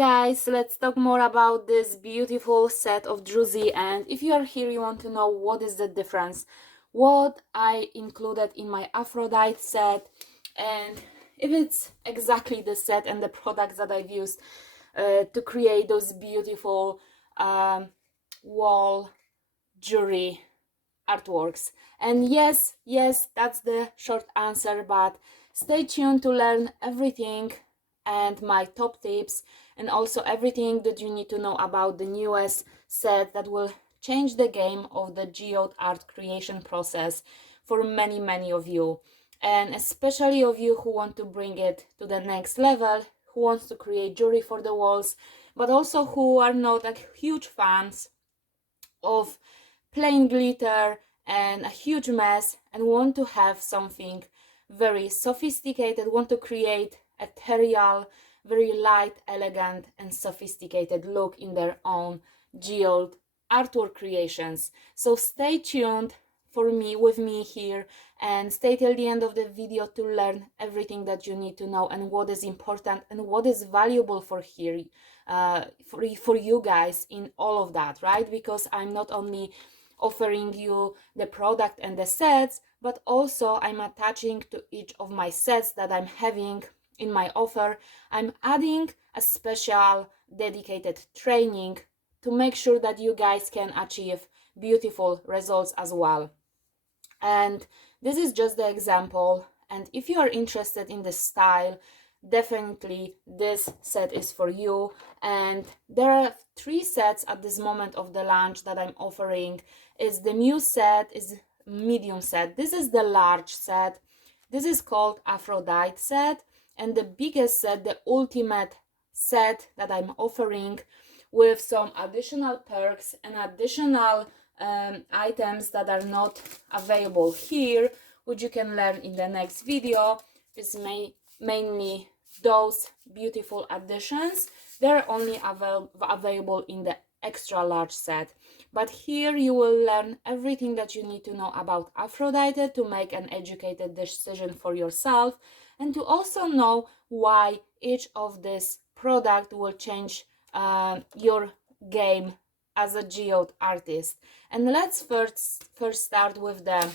Guys, let's talk more about this beautiful set of Druzy, and if you are here you want to know what is the difference, what I included in my Aphrodite set, and if it's exactly the set and the products that I've used to create those beautiful wall jewelry artworks. And yes, that's the short answer, but stay tuned to learn everything and my top tips, and also everything that you need to know about the newest set that will change the game of the geode art creation process for many of you, and especially of you who want to bring it to the next level, who wants to create jewelry for the walls, but also who are not like huge fans of plain glitter and a huge mess and want to have something very sophisticated, want to create ethereal, very light, elegant and sophisticated look in their own geode artwork creations. So stay tuned with me here, and stay till the end of the video to learn everything that you need to know and what is important and what is valuable for here for you guys in all of that, right? Because I'm not only offering you the product and the sets, but also I'm attaching to each of my sets that I'm having in my offer, I'm adding a special dedicated training to make sure that you guys can achieve beautiful results as well. And this is just the example, and if you are interested in the style, definitely this set is for you. And there are 3 sets at this moment of the launch that I'm offering. Is the new set is medium set, this is the large set, this is called Aphrodite set, and the biggest set, the ultimate set that I'm offering with some additional perks and additional items that are not available here, which you can learn in the next video, is mainly those beautiful additions. They're only available in the extra large set, but here you will learn everything that you need to know about Aphrodite to make an educated decision for yourself, and to also know why each of this product will change your game as a geode artist. And let's first start with the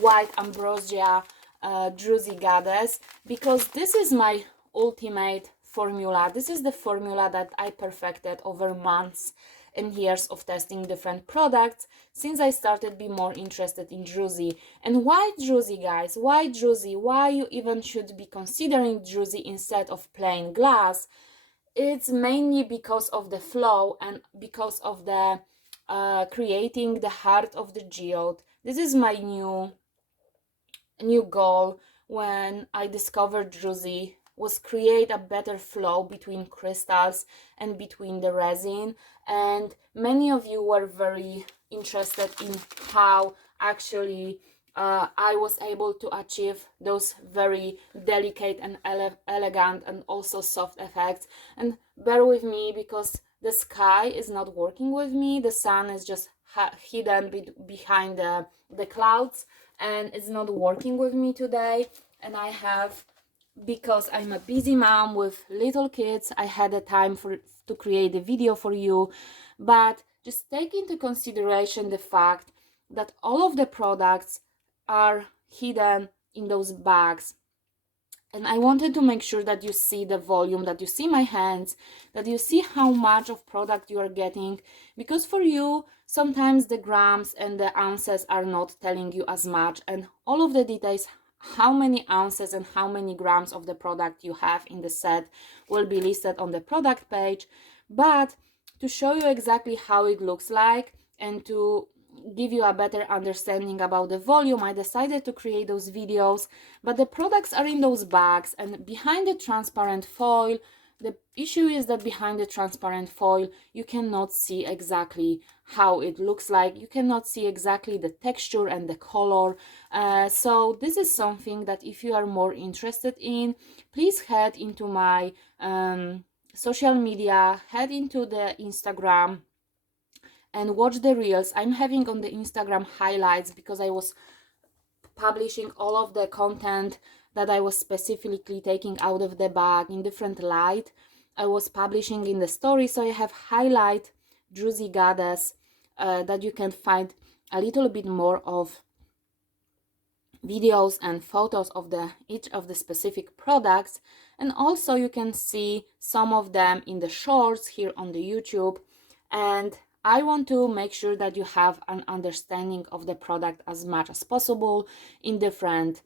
white ambrosia Druzy goddess, because this is my ultimate formula. This is the formula that I perfected over months and years of testing different products since I started be more interested in Druzy. And why Druzy, guys? Why Druzy? Why you even should be considering Druzy instead of plain glass? It's mainly because of the flow and because of the creating the heart of the geode. This is my new goal when I discovered Druzy, was create a better flow between crystals and between the resin. And many of you were very interested in how actually I was able to achieve those very delicate and elegant and also soft effects. And bear with me, because the sky is not working with me, the sun is just hidden behind the clouds, and it's not working with me today. And I have, because I'm a busy mom with little kids, I had a time to create a video for you. But just take into consideration the fact that all of the products are hidden in those bags, and I wanted to make sure that you see the volume, that you see my hands, that you see how much of product you are getting, because for you sometimes the grams and the ounces are not telling you as much, and all of the details, how many ounces and how many grams of the product you have in the set, will be listed on the product page. But to show you exactly how it looks like and to give you a better understanding about the volume, I decided to create those videos. But the products are in those bags, and behind the transparent foil, the issue is that behind the transparent foil you cannot see exactly how it looks like, you cannot see exactly the texture and the color. So this is something that if you are more interested in, please head into my social media, head into the Instagram and watch the reels I'm having on the Instagram highlights, because I was publishing all of the content that I was specifically taking out of the bag in different light. I was publishing in the story, so I have highlight Druzy Goddess that you can find a little bit more of videos and photos of each of the specific products, and also you can see some of them in the shorts here on the YouTube. And I want to make sure that you have an understanding of the product as much as possible in different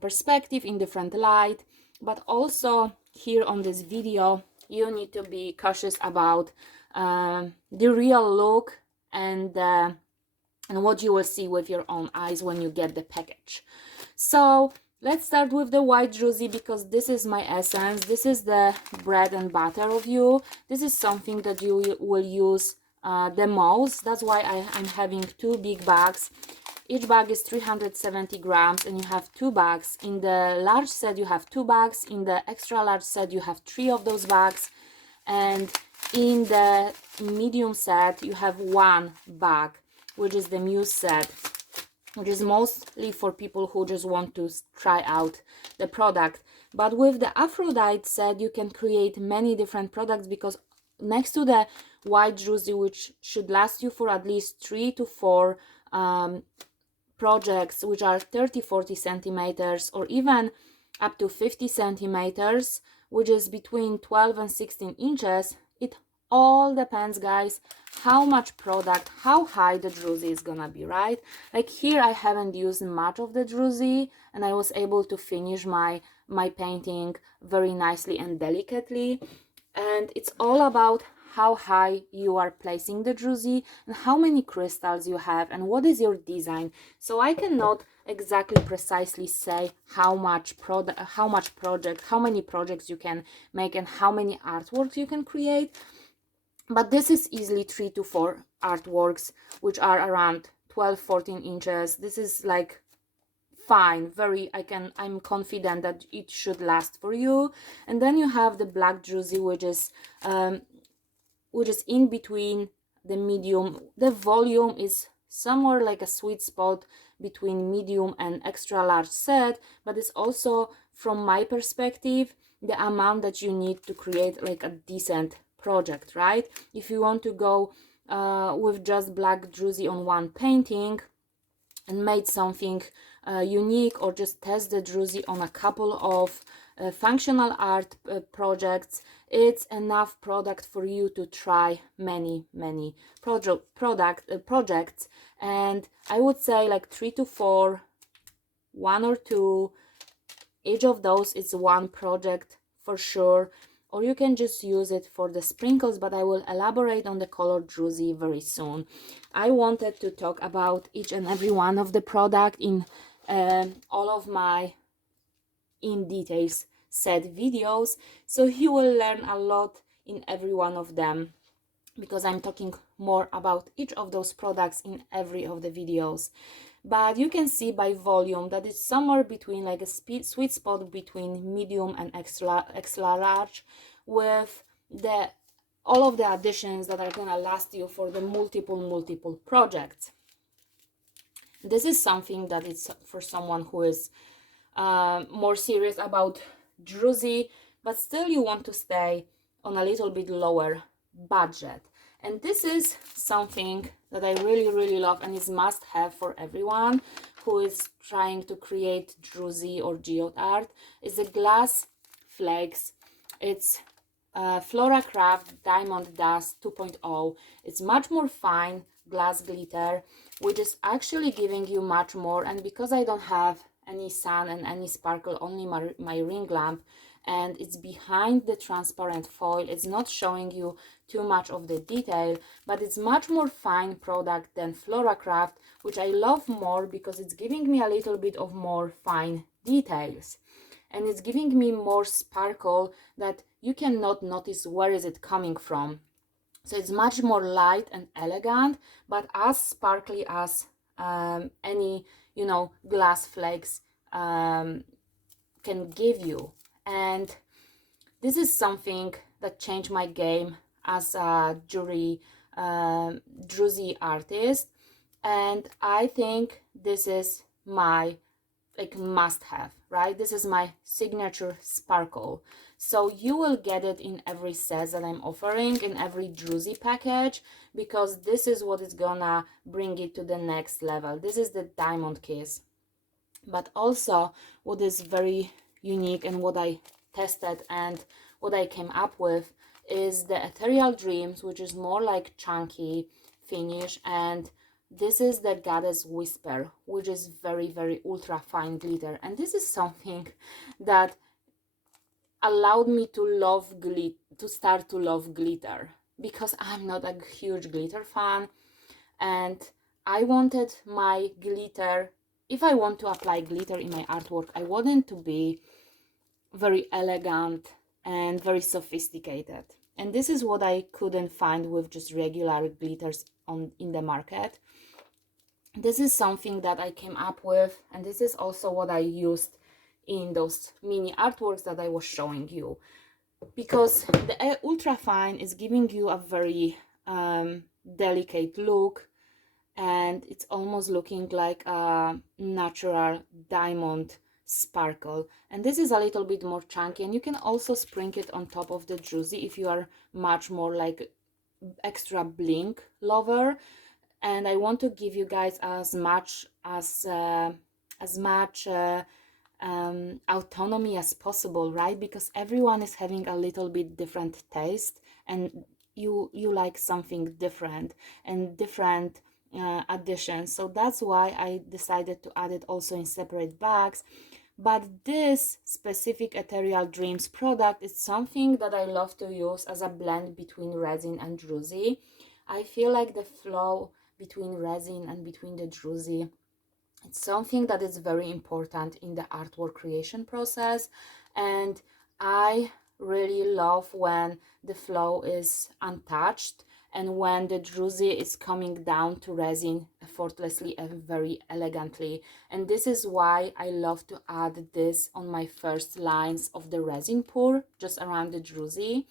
perspective, in different light. But also here on this video you need to be cautious about the real look and what you will see with your own eyes when you get the package. So let's start with the white Druzy, because this is my essence. This is the bread and butter of you. This is something that you will use the most. That's why I'm having two big bags. Each bag is 370 grams and you have two bags. In the large set you have two bags. In the extra large set you have three of those bags. And in the medium set you have one bag, which is the Muse set, which is mostly for people who just want to try out the product. But with the Aphrodite set you can create many different products, because next to the white Druzy, which should last you for at least 3 to 4 projects, which are 30-40 centimeters or even up to 50 centimeters, which is between 12 and 16 inches, it all depends, guys, how much product, how high the Druzy is gonna be, right? Like here I haven't used much of the Druzy and I was able to finish my painting very nicely and delicately. And it's all about how high you are placing the Druzy and how many crystals you have and what is your design. So I cannot exactly precisely say how many projects you can make and how many artworks you can create. But this is easily 3 to 4 artworks, which are around 12-14 inches. This is like fine, I'm confident that it should last for you. And then you have the black Druzy, which is in between the medium. The volume is somewhere like a sweet spot between medium and extra large set, but it's also, from my perspective, the amount that you need to create like a decent project, right? If you want to go with just black Druzy on one painting and made something unique, or just test the Druzy on a couple of functional art projects, it's enough product for you to try many projects. And I would say like 3 to 4, 1 or 2, each of those is one project for sure. Or you can just use it for the sprinkles, but I will elaborate on the color Druzy very soon. I wanted to talk about each and every one of the product in all of my in details set videos, so you will learn a lot in every one of them, because I'm talking more about each of those products in every of the videos. But you can see by volume that it's somewhere between like a sweet spot between medium and extra large, with all of the additions that are gonna last you for the multiple projects. This is something that is for someone who is more serious about Druzy, but still you want to stay on a little bit lower budget. And this is something that I really love and is must have for everyone who is trying to create Druzy or geode art. Is the glass flakes. It's Flora Craft Diamond Dust 2.0. It's much more fine glass glitter, which is actually giving you much more. And because I don't have any sun and any sparkle, only my ring lamp, and it's behind the transparent foil, it's not showing you too much of the detail, but it's much more fine product than Flora Craft, which I love more because it's giving me a little bit of more fine details, and it's giving me more sparkle that you cannot notice where is it coming from. So it's much more light and elegant, but as sparkly as any, you know, glass flakes can give you. And this is something that changed my game as a Druzy artist, and I think this is my like must have, right? This is my signature sparkle. So you will get it in every set that I'm offering, in every Druzy package, because this is what is gonna bring it to the next level. This is the diamond case. But also what is very unique and what I tested and what I came up with is the Ethereal Dreams, which is more like chunky finish, and this is the Goddess Whisper, which is very, very ultra fine glitter. And this is something that allowed me to start to love glitter, because I'm not a huge glitter fan, and I wanted my glitter, if I want to apply glitter in my artwork, I want it to be very elegant and very sophisticated. And this is what I couldn't find with just regular glitters in the market. This is something that I came up with, and this is also what I used in those mini artworks that I was showing you, because the ultra fine is giving you a very delicate look, and it's almost looking like a natural diamond sparkle. And this is a little bit more chunky, and you can also sprinkle it on top of the Druzy if you are much more like extra bling lover. And I want to give you guys as much autonomy as possible, right? Because everyone is having a little bit different taste, and you like something different and different additions. So that's why I decided to add it also in separate bags. But this specific Ethereal Dreams product is something that I love to use as a blend between resin and Druzy. I feel like the flow between resin and between the Druzy, it's something that is very important in the artwork creation process, and I really love when the flow is untouched and when the Druzy is coming down to resin effortlessly and very elegantly. And this is why I love to add this on my first lines of the resin pour, just around the Druzy.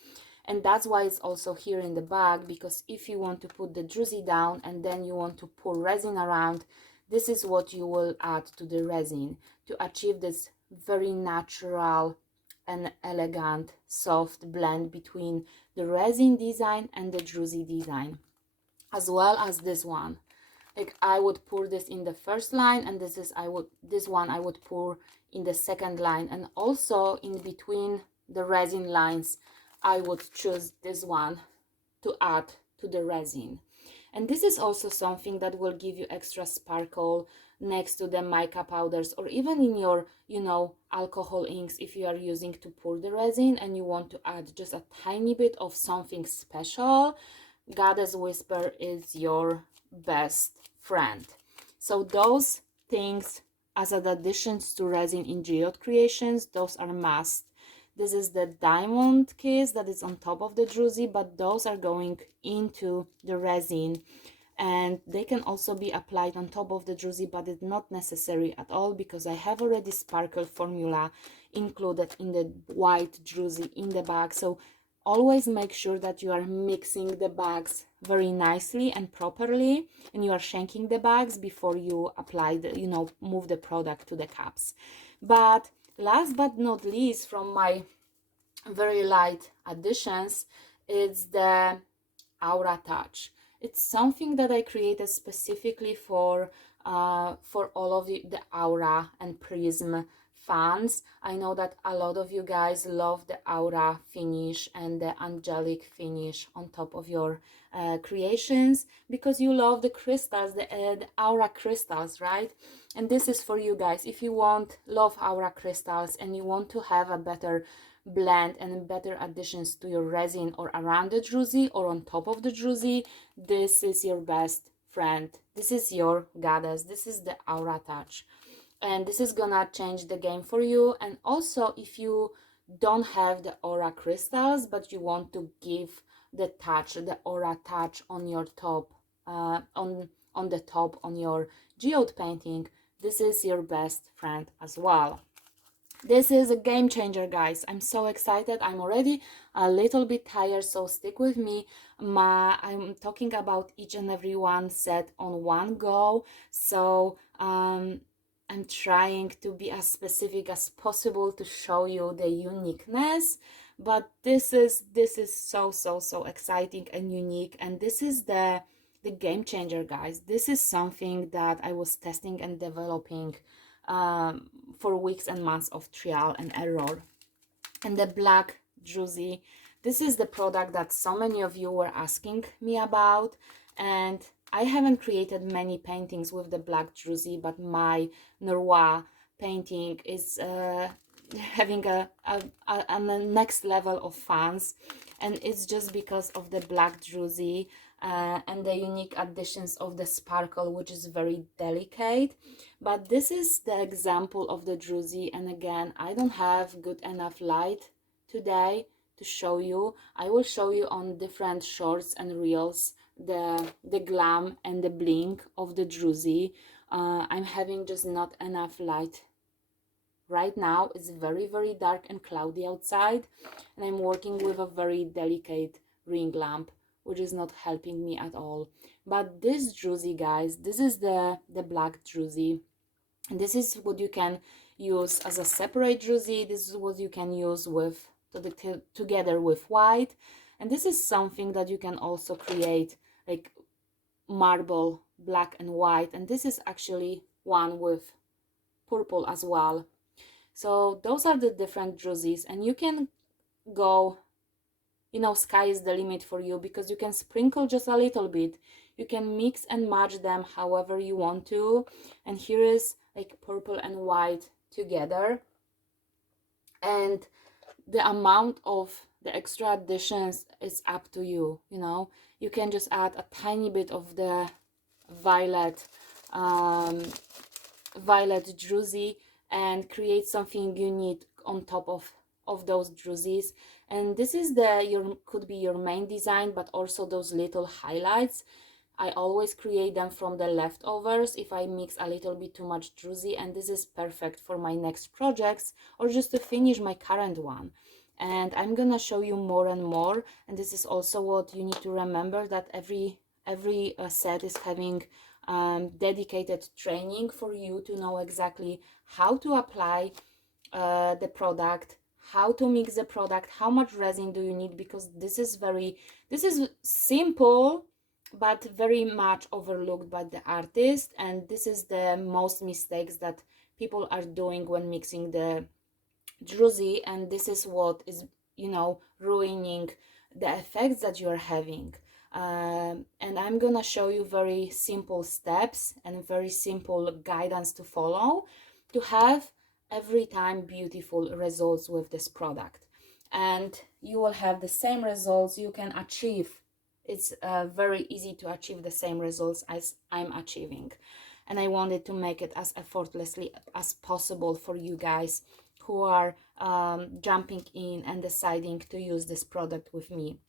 And that's why it's also here in the bag, because if you want to put the Druzy down and then you want to pour resin around, this is what you will add to the resin to achieve this very natural and elegant soft blend between the resin design and the Druzy design, as well as this one. Like I would pour this in the first line, and this one I would pour in the second line, and also in between the resin lines I would choose this one to add to the resin. And this is also something that will give you extra sparkle next to the mica powders, or even in your, alcohol inks, if you are using to pour the resin and you want to add just a tiny bit of something special. Goddess Whisper is your best friend. So those things as an additions to resin in Geode Creations, those are must. This is the diamond case that is on top of the Druzy, but those are going into the resin, and they can also be applied on top of the Druzy, but it's not necessary at all, because I have already sparkle formula included in the white Druzy in the bag. So always make sure that you are mixing the bags very nicely and properly, and you are shaking the bags before you apply the, move the product to the cups. But last but not least, from my very light additions, it's the Aura Touch. It's something that I created specifically for all of the Aura and Prism fans. I know that a lot of you guys love the Aura finish and the angelic finish on top of your creations, because you love the crystals, the Aura crystals, right? And this is for you guys. If you love Aura crystals and you want to have a better blend and better additions to your resin, or around the Druzy or on top of the Druzy, this is your best friend. This is your goddess. This is the Aura Touch, and this is gonna change the game for you. And also, if you don't have the Aura crystals but you want to give the touch, the Aura Touch on your top, on the top on your geode painting, this is your best friend as well. This is a game changer, guys. I'm so excited. I'm already a little bit tired, so stick with me. I'm talking about each and every one set on one go, so I'm trying to be as specific as possible to show you the uniqueness, but this is so exciting and unique, and this is the game changer, guys. This is something that I was testing and developing for weeks and months of trial and error. And the black Druzy, this is the product that so many of you were asking me about, and I haven't created many paintings with the black Druzy, but my Norwa painting is having a next level of fans, and it's just because of the black Druzy and the unique additions of the sparkle, which is very delicate. But this is the example of the Druzy, and again, I don't have good enough light today to show you. I will show you on different shorts and reels the glam and the bling of the Druzy. I'm having just not enough light right now. It's very dark and cloudy outside, and I'm working with a very delicate ring lamp, which is not helping me at all. But this Druzy, guys, this is the black Druzy, and this is what you can use as a separate Druzy. This is what you can use with together with white, and this is something that you can also create like marble black and white, and this is actually one with purple as well. So those are the different Druzys, and you can go, you know, sky is the limit for you, because you can sprinkle just a little bit. You can mix and match them however you want to. And here is like purple and white together, and the amount of the extra additions is up to you. You know, you can just add a tiny bit of the violet Druzy and create something unique on top of those Druzys. And this is could be your main design, but also those little highlights. I always create them from the leftovers if I mix a little bit too much Druzy, and this is perfect for my next projects or just to finish my current one. And I'm gonna show you more and more, and this is also what you need to remember, that every set is having dedicated training for you to know exactly how to apply the product, how to mix the product, how much resin do you need, because this is simple but very much overlooked by the artist, and this is the most mistakes that people are doing when mixing the Druzy, and this is what is, you know, ruining the effects that you are having. And I'm gonna show you very simple steps and very simple guidance to follow to have every time beautiful results with this product, and you will have the same results you can achieve. It's very easy to achieve the same results as I'm achieving, and I wanted to make it as effortlessly as possible for you guys who are jumping in and deciding to use this product with me.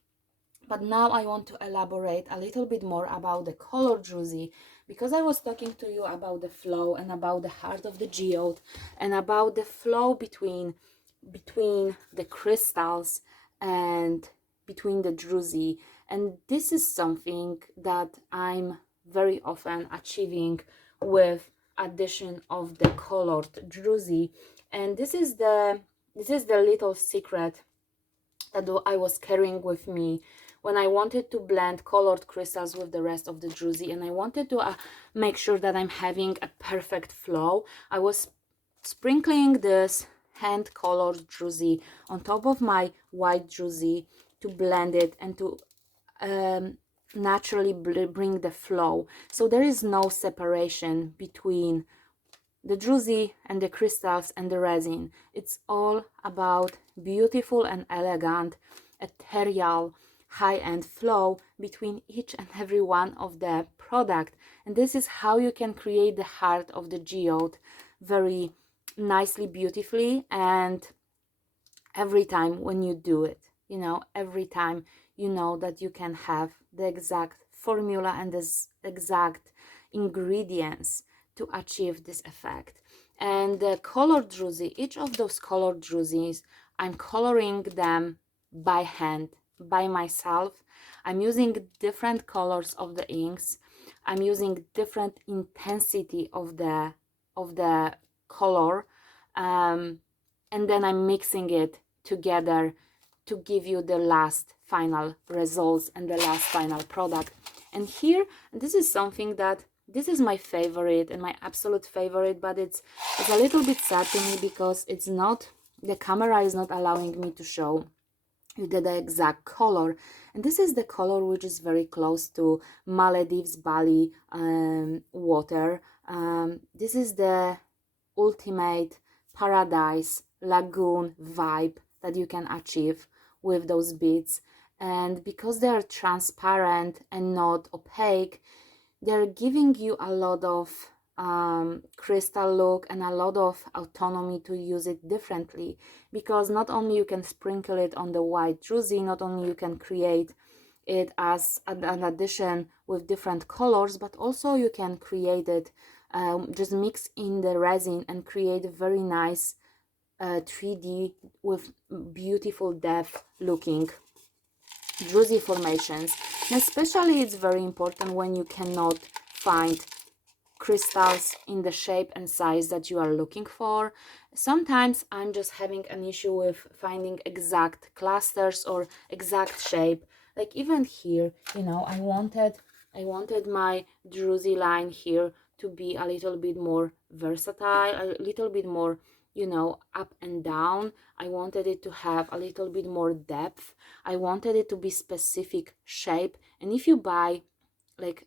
But now I want to elaborate a little bit more about the color Druzy, because I was talking to you about the flow and about the heart of the geode and about the flow between the crystals and between the Druzy. And this is something that I'm very often achieving with addition of the colored Druzy. And this is the little secret that I was carrying with me when I wanted to blend colored crystals with the rest of the Druzy, and I wanted to make sure that I'm having a perfect flow. I was sprinkling this hand colored Druzy on top of my white Druzy to blend it and to naturally bring the flow, so there is no separation between the Druzy and the crystals and the resin. It's all about beautiful and elegant, ethereal, high-end flow between each and every one of the product. And this is how you can create the heart of the geode very nicely, beautifully, and every time when you do it, you know, every time you know that you can have the exact formula and the exact ingredients to achieve this effect. And the colored Druzy, each of those colored Druzys, I'm coloring them by hand, by myself. I'm using different colors of the inks. I'm using different intensity of the color, and then I'm mixing it together to give you the last final results and the last final product. And here, this is something that, this is my favorite and my absolute favorite, but it's a little bit sad to me because it's not, the camera is not allowing me to show you the exact color. And this is the color which is very close to Maldives, Bali water. This is the ultimate paradise lagoon vibe that you can achieve with those beads. And because they are transparent and not opaque, they're giving you a lot of crystal look and a lot of autonomy to use it differently, because not only you can sprinkle it on the white druzy, not only you can create it as an addition with different colors, but also you can create it, just mix in the resin and create a very nice 3D with beautiful depth looking druzy formations. And especially it's very important when you cannot find crystals in the shape and size that you are looking for. Sometimes I'm just having an issue with finding exact clusters or exact shape. Like even here, you know, I wanted my druzy line here to be a little bit more versatile, a little bit more, you know, up and down. I wanted it to have a little bit more depth. I wanted it to be specific shape. And if you buy like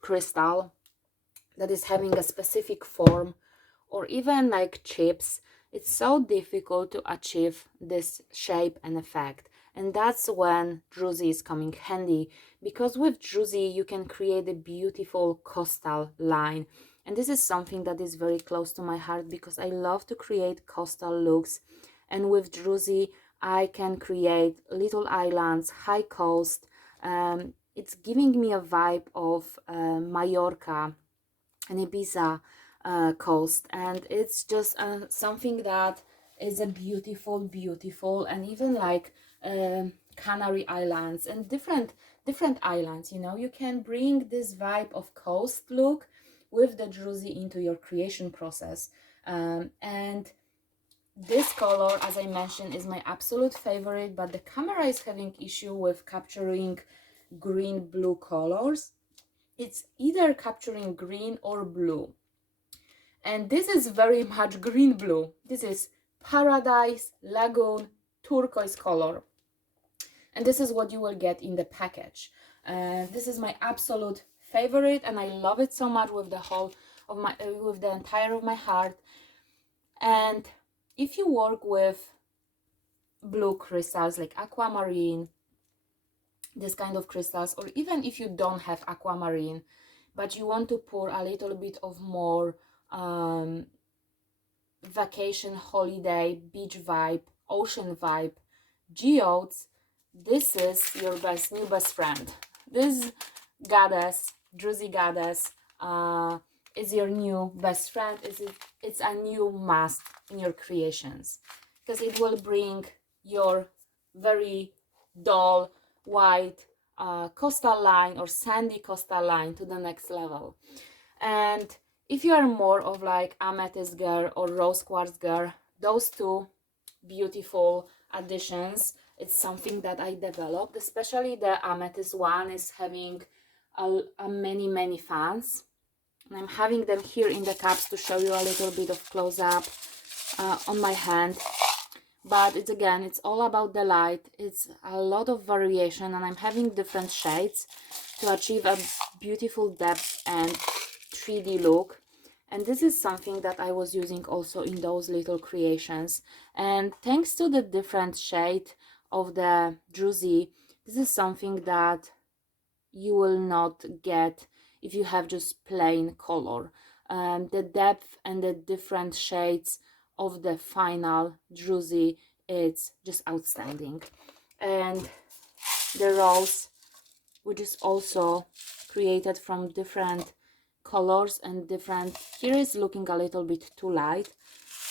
crystal that is having a specific form, or even like chips, it's so difficult to achieve this shape and effect. And that's when druzy is coming handy, because with druzy you can create a beautiful coastal line. And this is something that is very close to my heart, because I love to create coastal looks. And with druzy I can create little islands, high coast. It's giving me a vibe of Mallorca and Ibiza coast, and it's just something that is a beautiful, and even like Canary Islands and different islands, you know, you can bring this vibe of coast look with the druzy into your creation process. And this color, as I mentioned, is my absolute favorite, but the camera is having issue with capturing green blue colors. It's either capturing green or blue, and this is very much green blue. This is paradise lagoon turquoise color, and this is what you will get in the package. This is my absolute favorite, and I love it so much with the whole of my with the entire of my heart. And if you work with blue crystals like aquamarine, this kind of crystals, or even if you don't have aquamarine but you want to pour a little bit of more vacation, holiday, beach vibe, ocean vibe, geodes, this is your new best friend. This goddess, druzy goddess, is your new best friend. It's a new must in your creations, because it will bring your very dull white coastal line or sandy coastal line to the next level. And if you are more of like amethyst girl or rose quartz girl, those two beautiful additions, it's something that I developed. Especially the amethyst one is having a many fans, and I'm having them here in the cups to show you a little bit of close-up on my hand. But it's again, it's all about the light. It's a lot of variation, and I'm having different shades to achieve a beautiful depth and 3D look. And this is something that I was using also in those little creations. And thanks to the different shade of the druzy, this is something that you will not get if you have just plain color. The depth and the different shades of the final druzy, it's just outstanding. And the rose, which is also created from different colors and different, here is looking a little bit too light,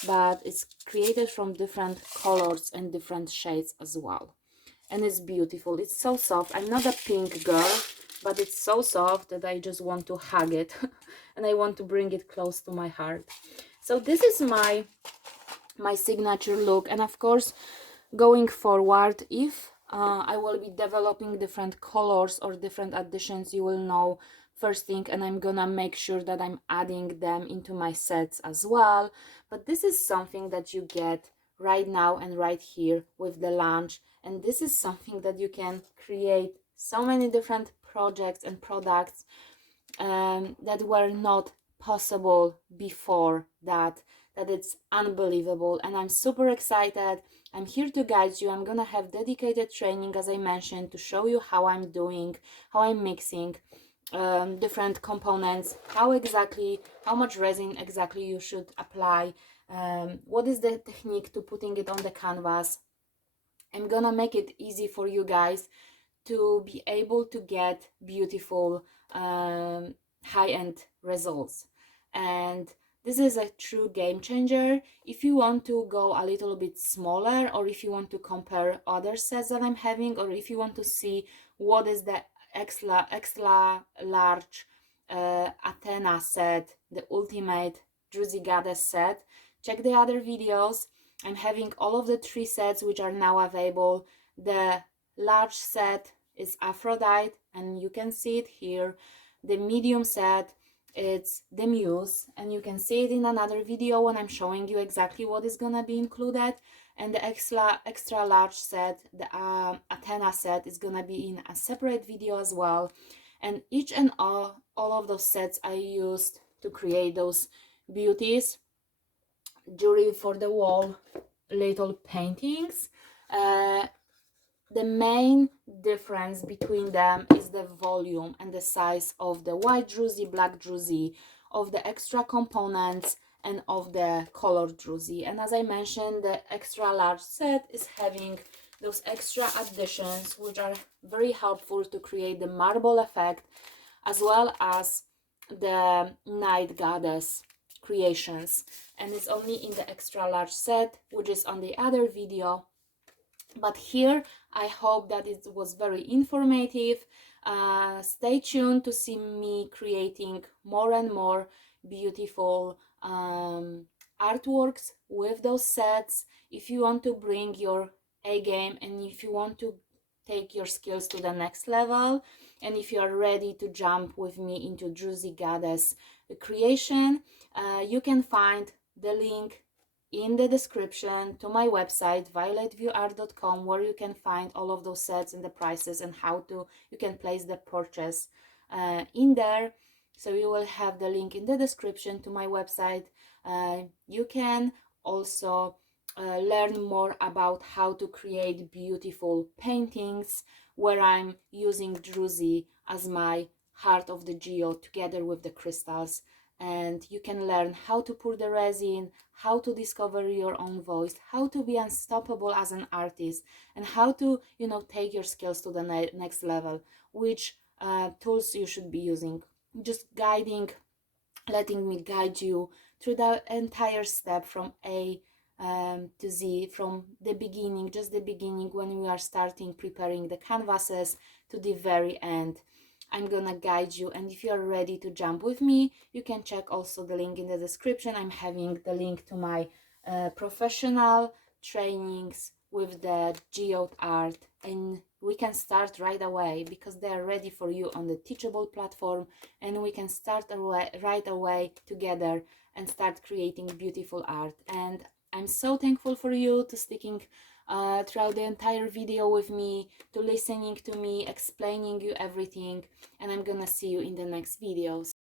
but it's created from different colors and different shades as well. And it's beautiful. It's so soft. I'm not a pink girl, but it's so soft that I just want to hug it and I want to bring it close to my heart. So this is my signature look. And of course, going forward, if I will be developing different colors or different additions, you will know first thing, and I'm gonna make sure that I'm adding them into my sets as well. But this is something that you get right now and right here with the launch, and this is something that you can create so many different projects and products that were not possible before that it's unbelievable, and I'm super excited. I'm here to guide you. I'm gonna have dedicated training, as I mentioned, to show you how I'm doing, how I'm mixing different components, how much resin exactly you should apply, what is the technique to putting it on the canvas. I'm gonna make it easy for you guys to be able to get beautiful high-end results. And this is a true game changer. If you want to go a little bit smaller, or if you want to compare other sets that I'm having, or if you want to see what is the extra large Athena set, the ultimate Druzy goddess set, check the other videos. I'm having all of the 3 sets which are now available. The large set is Aphrodite, and you can see it here. The medium set, it's the Muse, and you can see it in another video when I'm showing you exactly what is gonna be included. And the extra large set, the Athena set, is gonna be in a separate video as well. And each and all of those sets I used to create those beauties, jewelry for the wall, little paintings. The main difference between them is the volume and the size of the white druzy, black druzy, of the extra components, and of the colored druzy. And as I mentioned, the extra large set is having those extra additions which are very helpful to create the marble effect, as well as the night goddess creations. And it's only in the extra large set, which is on the other video. But here I hope that it was very informative. Stay tuned to see me creating more and more beautiful artworks with those sets. If you want to bring your A game, and if you want to take your skills to the next level, and if you are ready to jump with me into Druzy goddess creation, you can find the link in the description to my website violetviewart.com, where you can find all of those sets and the prices, and how you can place the purchase in there. So you will have the link in the description to my website. You can also learn more about how to create beautiful paintings, where I'm using Druzy as my heart of the geode together with the crystals. And you can learn how to pour the resin, how to discover your own voice, how to be unstoppable as an artist, and how to, take your skills to the next level, which tools you should be using. Just letting me guide you through the entire step from A to Z, from the beginning, just the beginning, when we are starting preparing the canvases, to the very end. I'm gonna guide you, and if you are ready to jump with me, you can check also the link in the description. I'm having the link to my professional trainings with the geode art, and we can start right away, because they are ready for you on the Teachable platform, and we can start right away together and start creating beautiful art. And I'm so thankful for you to sticking throughout the entire video with me, to listening to me, explaining you everything, and I'm gonna see you in the next videos.